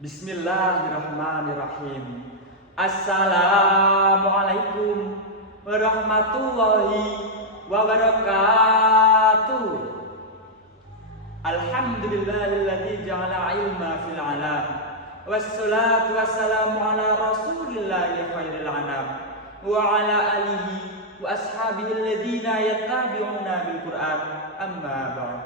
Bismillahirrahmanirrahim. Assalamualaikum warahmatullahi wabarakatuh. Alhamdulillahilladzi ja'ala ilma fil alam. Wassalatu wassalamu ala rasulillahi khairil anam wa ala alihi wa ashabihi alladzina yattabi'una bil Qur'an. Amma ba'd.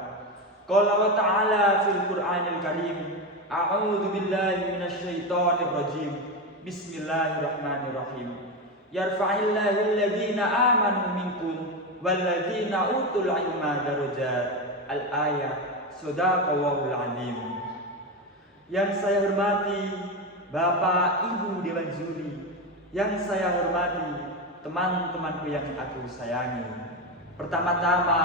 Qala wa ta'ala fil Qur'anil Karim. A'udzu billahi minasyaitonir rajim. Bismillahirrahmanirrahim. Yarfa'illahu alladhina amanu minkum walladzina utul ilma darajat. Al-ayat. Shadaqallahul azim. Yang saya hormati Bapak Ibu Dewan Juri, yang saya hormati teman-temanku yang aku sayangi. Pertama-tama,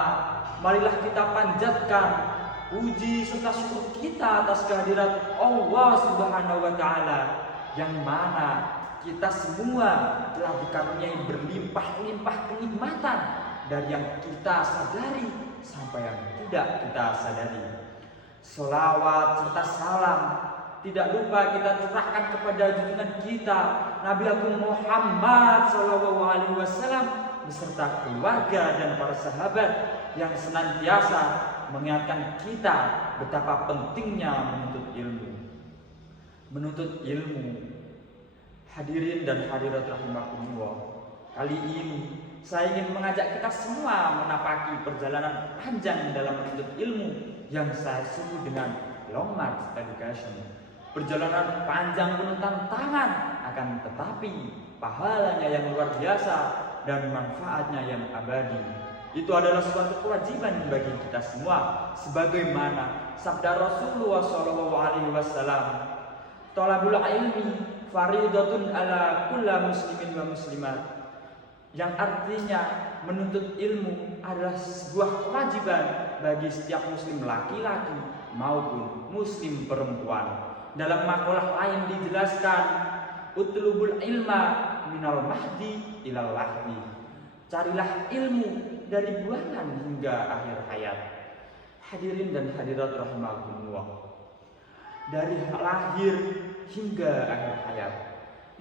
marilah kita panjatkan puji serta syukur kita atas kehadirat Allah Subhanahu wa Ta'ala, yang mana kita semua telah dikaruniai berlimpah-limpah kenikmatan dari yang kita sadari sampai yang tidak kita sadari. Sholawat serta salam tidak lupa kita curahkan kepada junjungan kita Nabi Agung Muhammad SAW beserta keluarga dan para sahabat yang senantiasa mengingatkan kita betapa pentingnya menuntut ilmu. Hadirin dan hadirat rahimakumullah, kali ini saya ingin mengajak kita semua menapaki perjalanan panjang dalam menuntut ilmu yang saya sebut dengan long march education. Perjalanan panjang penuh tantangan, akan tetapi pahalanya yang luar biasa dan manfaatnya yang abadi. Itu adalah suatu kewajiban bagi kita semua, sebagaimana sabda Rasulullah SAW, "Thalabul ilmi faridatun ala kulla muslimin wa muslimat," yang artinya menuntut ilmu adalah sebuah kewajiban bagi setiap muslim laki-laki maupun muslim perempuan. Dalam makalah lain dijelaskan, "Utlubul ilma minal mahdi ilal lahdi." Carilah ilmu dari buanan hingga akhir hayat. Hadirin dan hadirat rahimakumullah, dari lahir hingga akhir hayat,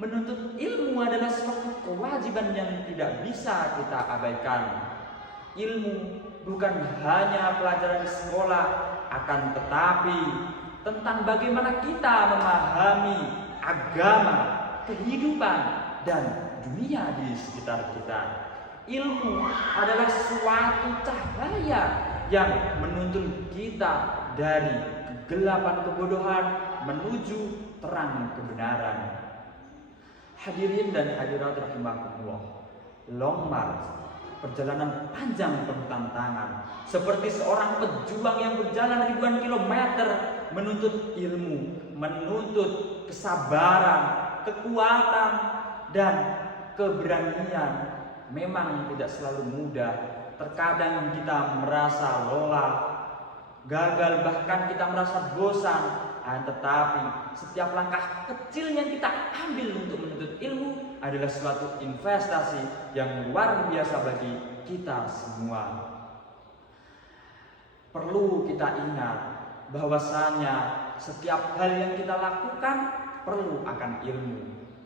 menuntut ilmu adalah suatu kewajiban yang tidak bisa kita abaikan. Ilmu bukan hanya pelajaran di sekolah, akan tetapi tentang bagaimana kita memahami agama, kehidupan, dan dunia di sekitar kita. Ilmu adalah suatu cahaya yang menuntun kita dari kegelapan kebodohan menuju terang kebenaran. Hadirin dan hadirat rahimakumullah, long march, perjalanan panjang penuh tantangan, seperti seorang pejuang yang berjalan ribuan kilometer menuntut ilmu, menuntut kesabaran, kekuatan, dan keberanian. Memang tidak selalu mudah. Terkadang kita merasa lelah, gagal, bahkan kita merasa bosan. Tetapi setiap langkah kecil yang kita ambil untuk menuntut ilmu adalah suatu investasi yang luar biasa bagi kita semua. Perlu kita ingat bahwasanya setiap hal yang kita lakukan perlu akan ilmu,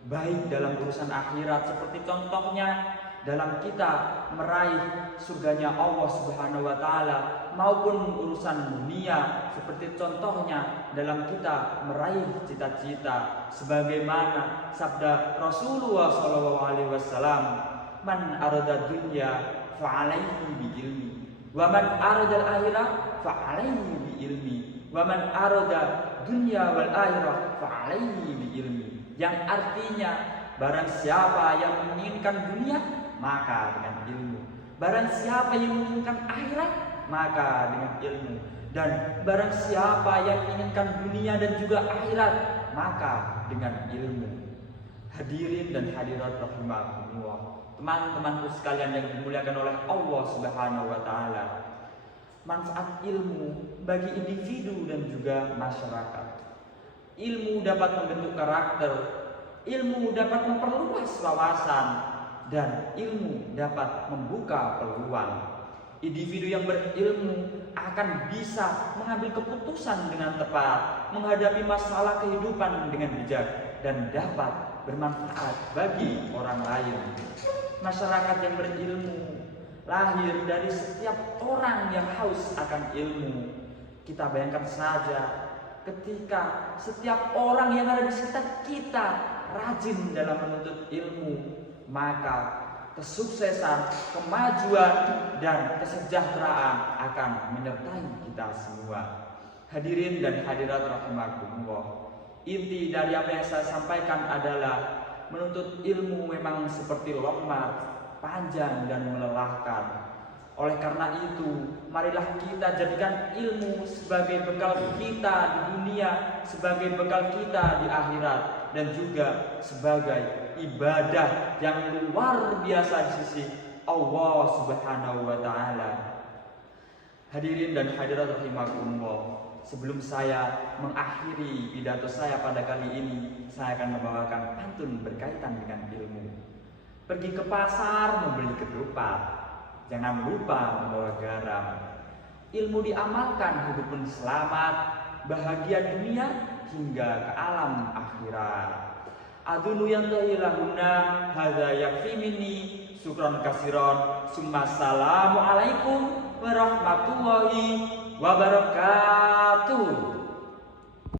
baik dalam urusan akhirat seperti contohnya dalam kita meraih surganya Allah Subhanahu wa Ta'ala, maupun urusan dunia seperti contohnya dalam kita meraih cita-cita, sebagaimana sabda Rasulullah SAW, "Man arada dunya fa'alaihi bi ilmi, wa man arada al-akhirah fa'alaihi bi ilmi, wa man arada dunya wal akhirah fa'alaihi bi ilmi." Yang artinya, barang siapa yang menginginkan dunia, maka dengan ilmu. Barang siapa yang menginginkan akhirat, maka dengan ilmu. Dan barang siapa yang menginginkan dunia dan juga akhirat, maka dengan ilmu. Hadirin dan hadirat rahimakumullah, teman-temanku sekalian yang dimuliakan oleh Allah Subhanahu wa Ta'ala, manfaat ilmu bagi individu dan juga masyarakat. Ilmu dapat membentuk karakter, ilmu dapat memperluas wawasan, dan ilmu dapat membuka peluang. Individu yang berilmu akan bisa mengambil keputusan dengan tepat, menghadapi masalah kehidupan dengan bijak, dan dapat bermanfaat bagi orang lain. Masyarakat yang berilmu lahir dari setiap orang yang haus akan ilmu. Kita bayangkan saja ketika setiap orang yang ada di sekitar kita rajin dalam menuntut ilmu, maka kesuksesan, kemajuan, dan kesejahteraan akan menyertai kita semua. Hadirin dan hadirat rahimakumullah, inti dari apa yang saya sampaikan adalah menuntut ilmu memang seperti lomar, panjang dan melelahkan. Oleh karena itu, marilah kita jadikan ilmu sebagai bekal kita di dunia, sebagai bekal kita di akhirat, dan juga sebagai ibadah yang luar biasa di sisi Allah Subhanahu wa Ta'ala. Hadirin dan hadirat rahimakumullah, sebelum saya mengakhiri pidato saya pada kali ini, saya akan membawakan pantun berkaitan dengan ilmu. Pergi ke pasar membeli ketupat, jangan lupa membawa garam. Ilmu diamalkan, hidup pun selamat, bahagia dunia hingga ke alam akhirat. Adunu yang lahuna hadza yakfi minni, syukran kasiron, summa assalamu alaikum warahmatullahi wabarakatuh.